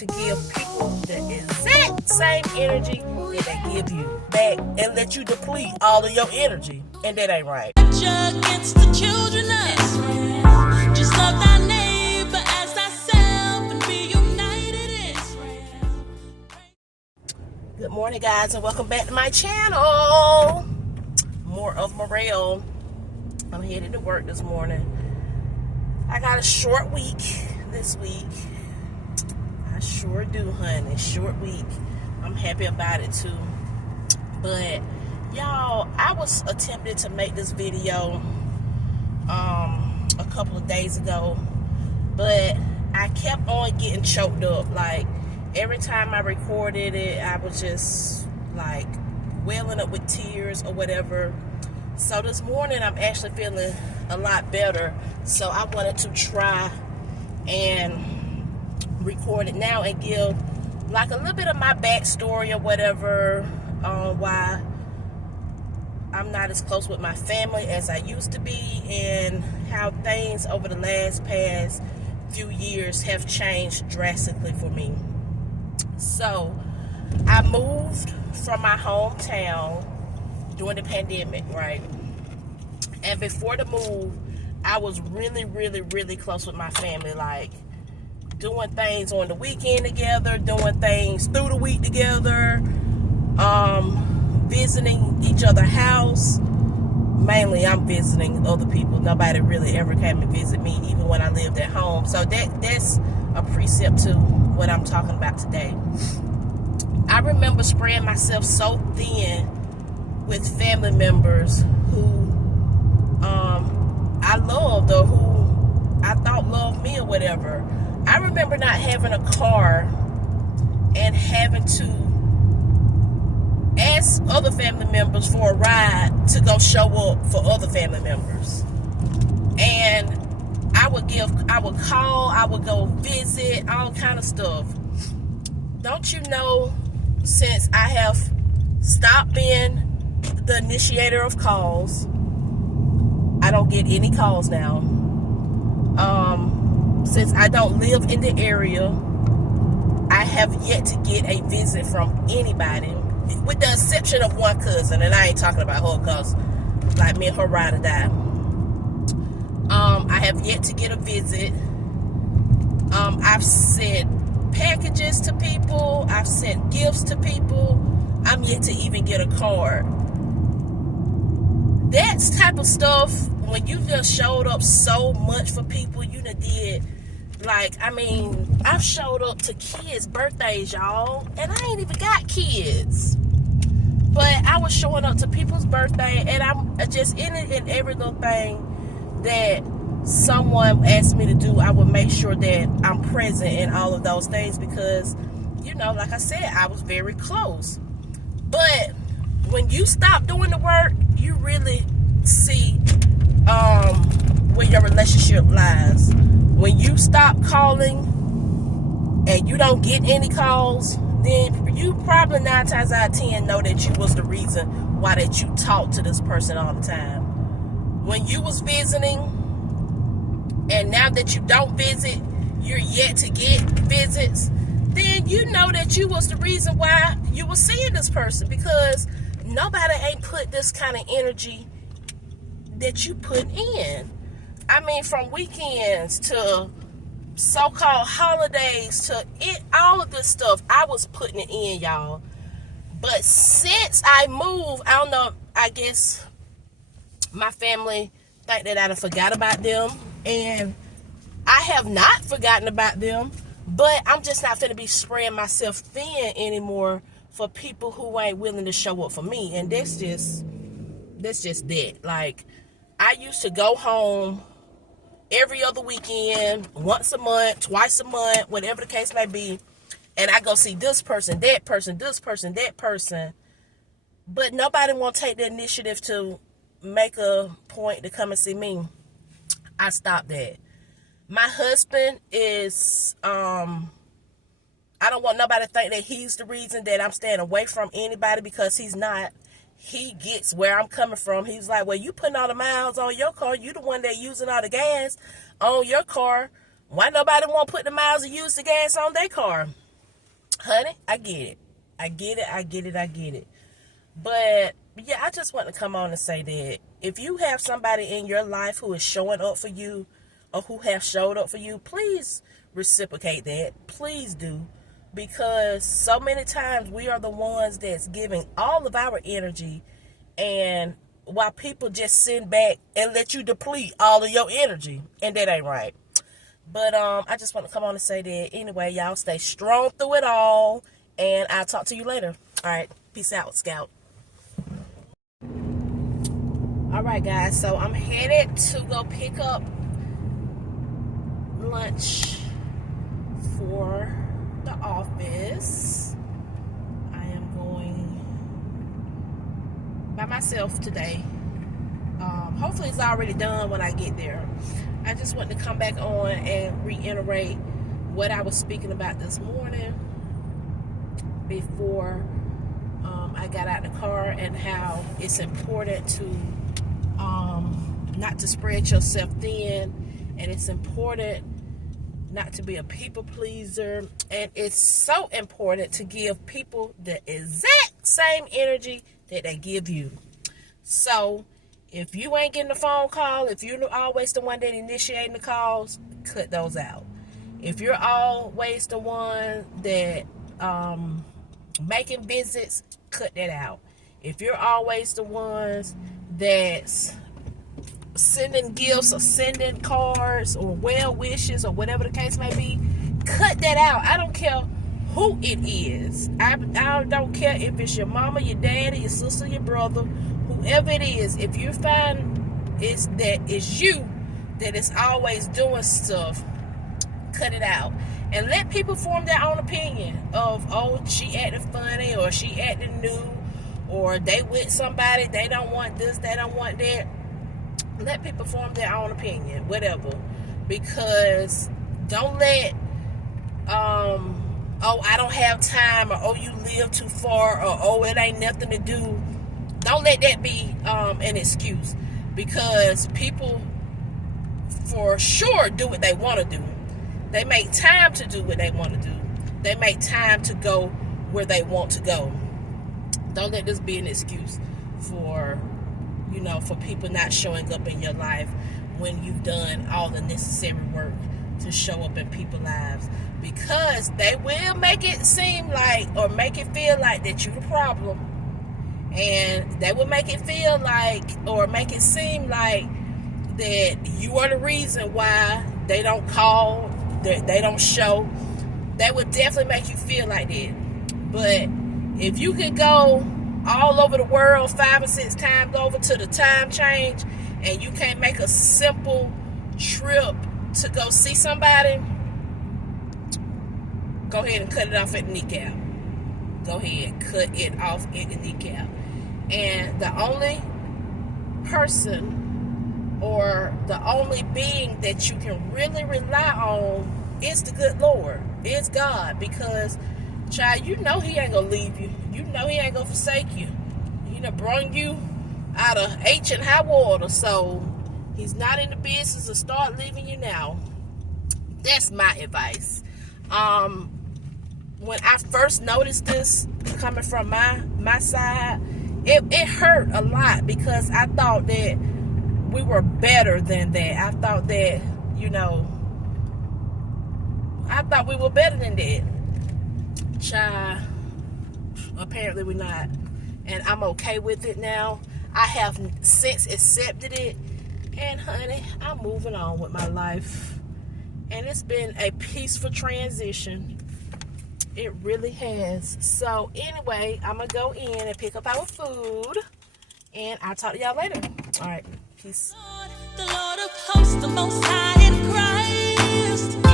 to give people the exact same energy that they give you back and let you deplete all of your energy. And that ain't right. Against the children of Israel. Just love thy neighbor as thyself and be united Israel. Good morning, guys, and welcome back to my channel. More of Morel. I'm headed to work this morning. I got a short week this week. I sure do, honey. Short week. I'm happy about it too. But y'all, I was attempting to make this video a couple of days ago, but I kept on getting choked up. Like every time I recorded it, I was just like welling up with tears or whatever. So this morning I'm actually feeling a lot better, so I wanted to try and record it now and give like a little bit of my backstory or whatever on why I'm not as close with my family as I used to be, and how things over the past few years have changed drastically for me. So I moved from my hometown during the pandemic, right? And before the move, I was really close with my family, like doing things on the weekend together, doing things through the week together, visiting each other's house. Mainly I'm visiting other people. Nobody really ever came and visit me, even when I lived at home. So that's a precept to what I'm talking about today. I remember spreading myself so thin with family members who I loved or who I thought loved me or whatever. I remember not having a car and having to ask other family members for a ride to go show up for other family members. And I would call, I would go visit, all kind of stuff. Don't you know, since I have stopped being the initiator of calls, I don't get any calls now. Since I don't live in the area, I have yet to get a visit from anybody, with the exception of one cousin, and I ain't talking about her because like me and her ride or die. I have yet to get a visit. I've sent packages to people. I've sent gifts to people. I'm yet to even get a card. That type of stuff, when you just showed up so much for people, you done did, like, I mean, I've showed up to kids' birthdays, y'all, and I ain't even got kids. But I was showing up to people's birthday, and I'm just in it, in every little thing that someone asked me to do, I would make sure that I'm present in all of those things because, you know, like I said, I was very close. But when you stop doing the work, you really see where your relationship lies. When you stop calling and you don't get any calls, then you probably 9 times out of 10 know that you was the reason why that you talked to this person all the time. When you was visiting, and now that you don't visit, you're yet to get visits, then you know that you was the reason why you was seeing this person, because nobody ain't put this kind of energy that you put in. I mean, from weekends to so-called holidays to it, all of this stuff, I was putting it in, y'all. But since I moved, I don't know, I guess my family think that I done forgot about them, and I have not forgotten about them, but I'm just not going to be spreading myself thin anymore for people who ain't willing to show up for me. And that's just that. Like, I used to go home every other weekend, once a month, twice a month, whatever the case may be, and I go see this person, that person, this person, that person, but nobody won't take the initiative to make a point to come and see me. I stopped that. My husband is, I don't want nobody to think that he's the reason that I'm staying away from anybody, because he's not. He gets where I'm coming from. He's like, well, you putting all the miles on your car. You the one that using all the gas on your car. Why nobody want to put the miles and use the gas on their car? honey, I get it. I get it. But yeah, I just want to come on and say that if you have somebody in your life who is showing up for you or who have showed up for you, please reciprocate that. Please do. Because so many times we are the ones that's giving all of our energy, and while people just sit back and let you deplete all of your energy, and that ain't right. But I just want to come on and say that anyway, y'all stay strong through it all, and I'll talk to you later. All right, peace out, Scout. All right, guys, so I'm headed to go pick up lunch for the office. I am going by myself today. Hopefully it's already done when I get there. I just want to come back on and reiterate what I was speaking about this morning before I got out the car, and how it's important to not to spread yourself thin, and it's important not to be a people pleaser, and it's so important to give people the exact same energy that they give you. So if you ain't getting a phone call, if you're always the one that initiating the calls, cut those out. If you're always the one that making visits, cut that out. If you're always the ones that's sending gifts or sending cards or well wishes or whatever the case may be, cut that out. I don't care who it is. I don't care if it's your mama, your daddy, your sister, your brother, whoever it is. If you find it's you that is always doing stuff, cut it out. And let people form their own opinion of, oh, she acting funny, or she acting new, or they with somebody, they don't want this, they don't want that. Let people form their own opinion, whatever. Because don't let, oh, I don't have time, or oh, you live too far, or oh, it ain't nothing to do. Don't let that be an excuse. Because people for sure do what they want to do. They make time to do what they want to do. They make time to go where they want to go. Don't let this be an excuse for, for people not showing up in your life when you've done all the necessary work to show up in people's lives. Because they will make it seem like, or make it feel like, that you're the problem. And they will make it feel like, or make it seem like, that you are the reason why they don't call, that they don't show. That would definitely make you feel like that. But if you could go all over the world 5 or 6 times over to the time change, and you can't make a simple trip to go see somebody, go ahead and cut it off at the kneecap. Go ahead, cut it off at the kneecap. And the only person or the only being that you can really rely on is the good Lord. It's God. Because, child, you know He ain't gonna leave you. You know He ain't gonna forsake you. He done brung you out of H and high water, so He's not in the business of start leaving you now. That's my advice. When I first noticed this coming from my side, it hurt a lot, because I thought that we were better than that. I thought that, I thought we were better than that. Child, apparently we're not. And I'm okay with it now. I have since accepted it. And honey, I'm moving on with my life. And it's been a peaceful transition. It really has. So anyway, I'm going to go in and pick up our food. And I'll talk to y'all later. All right. Peace. The Lord of hosts, the Most High in Christ.